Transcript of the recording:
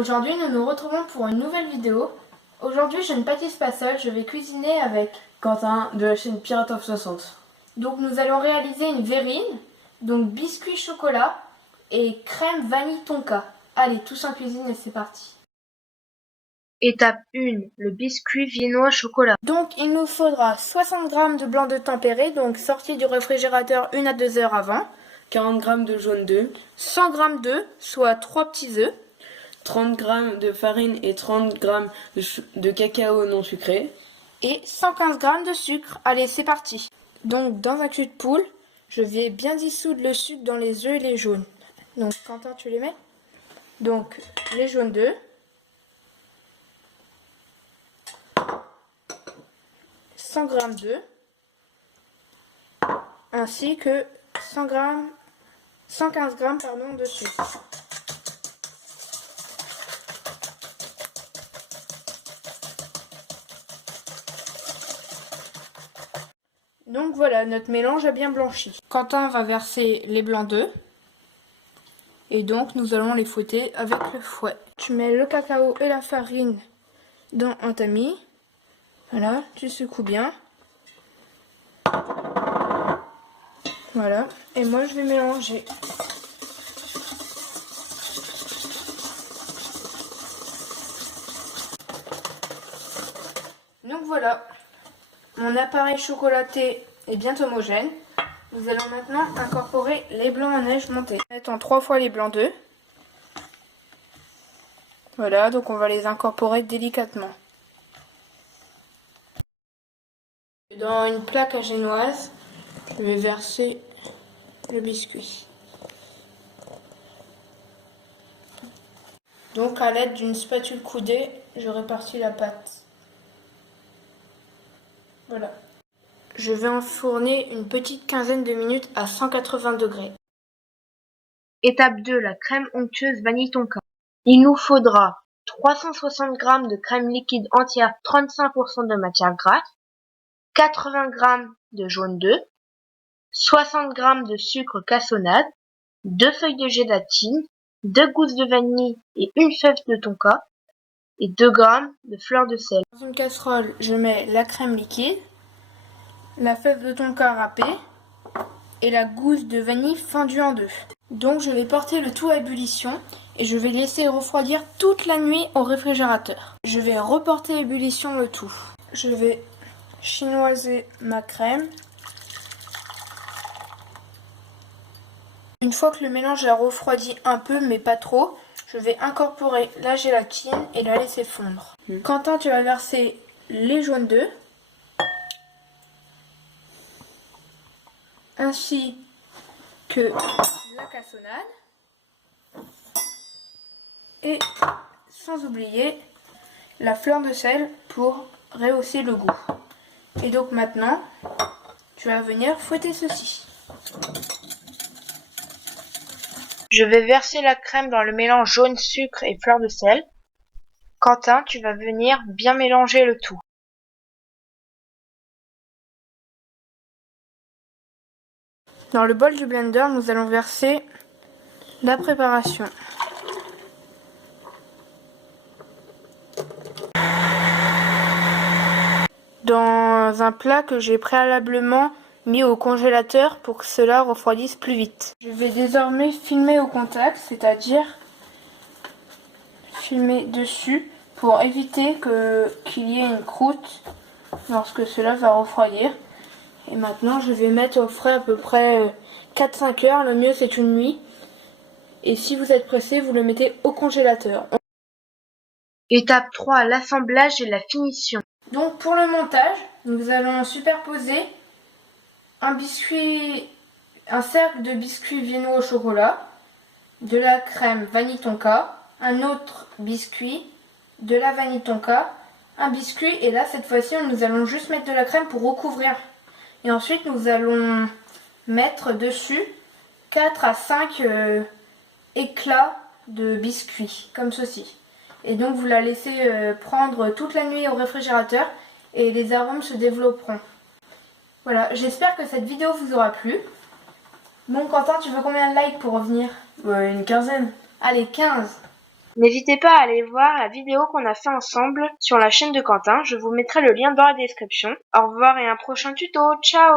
Aujourd'hui, nous nous retrouvons pour une nouvelle vidéo. Aujourd'hui, je ne pâtisse pas seule, je vais cuisiner avec Quentin de la chaîne Pirate of 60. Donc nous allons réaliser une verrine, donc biscuit chocolat et crème vanille tonka. Allez, tous en cuisine et c'est parti. Étape 1. Le biscuit viennois chocolat. Donc il nous faudra 60 g de blanc de tempéré, donc sorti du réfrigérateur 1 à 2 heures avant. 40 g de jaune d'œuf. 100 g d'œufs, soit 3 petits œufs. 30 g de farine et 30 g de cacao non sucré. Et 115 g de sucre. Allez, c'est parti. Donc dans un cul de poule, je vais bien dissoudre le sucre dans les œufs et les jaunes. Donc Quentin, tu les mets. Donc les jaunes d'œufs. 100 g d'œufs. Ainsi que 115 g de sucre. Donc voilà, notre mélange a bien blanchi. Quentin va verser les blancs d'œufs. Et donc nous allons les fouetter avec le fouet. Tu mets le cacao et la farine dans un tamis. Voilà, tu secoues bien. Voilà, et moi je vais mélanger. Donc voilà, mon appareil chocolaté est bien homogène. Nous allons maintenant incorporer les blancs en neige montés. Mettons 3 fois les blancs d'œufs. Voilà, donc on va les incorporer délicatement. Dans une plaque à génoise, je vais verser le biscuit. Donc à l'aide d'une spatule coudée, je répartis la pâte. Voilà. Je vais enfourner une petite quinzaine de minutes à 180 degrés. Étape 2. La crème onctueuse vanille tonka. Il nous faudra 360 g de crème liquide entière 35% de matière grasse, 80 g de jaune d'œuf, 60 g de sucre cassonade, 2 feuilles de gélatine, 2 gousses de vanille et une fève de tonka, et 2 g de fleur de sel. Dans une casserole, je mets la crème liquide, la fève de tonka râpée et la gousse de vanille fendue en deux. Donc je vais porter le tout à ébullition et je vais laisser refroidir toute la nuit au réfrigérateur. Je vais reporter à ébullition le tout. Je vais chinoiser ma crème. Une fois que le mélange a refroidi un peu mais pas trop, je vais incorporer la gélatine et la laisser fondre. Quentin, tu vas verser les jaunes d'œufs ainsi que la cassonade et sans oublier la fleur de sel pour rehausser le goût. Et donc maintenant, tu vas venir fouetter ceci. Je vais verser la crème dans le mélange jaune, sucre et fleur de sel. Quentin, tu vas venir bien mélanger le tout. Dans le bol du blender, nous allons verser la préparation. Dans un plat que j'ai préalablement mis au congélateur pour que cela refroidisse plus vite. Je vais désormais filmer au contact, c'est-à-dire filmer dessus pour éviter qu'il y ait une croûte lorsque cela va refroidir. Et maintenant je vais mettre au frais à peu près 4-5 heures, le mieux c'est une nuit. Et si vous êtes pressé, vous le mettez au congélateur. Étape 3. L'assemblage et la finition. Donc pour le montage, nous allons superposer un cercle de biscuits viennois au chocolat, de la crème vanille tonka, un autre biscuit, de la vanille tonka, un biscuit et là cette fois-ci nous allons juste mettre de la crème pour recouvrir. Et ensuite nous allons mettre dessus 4 à 5 éclats de biscuits comme ceci. Et donc vous la laissez prendre toute la nuit au réfrigérateur et les arômes se développeront. Voilà, j'espère que cette vidéo vous aura plu. Bon Quentin, tu veux combien de likes pour revenir? Une quinzaine. Allez, 15. N'hésitez pas à aller voir la vidéo qu'on a fait ensemble sur la chaîne de Quentin, je vous mettrai le lien dans la description. Au revoir et à un prochain tuto, ciao!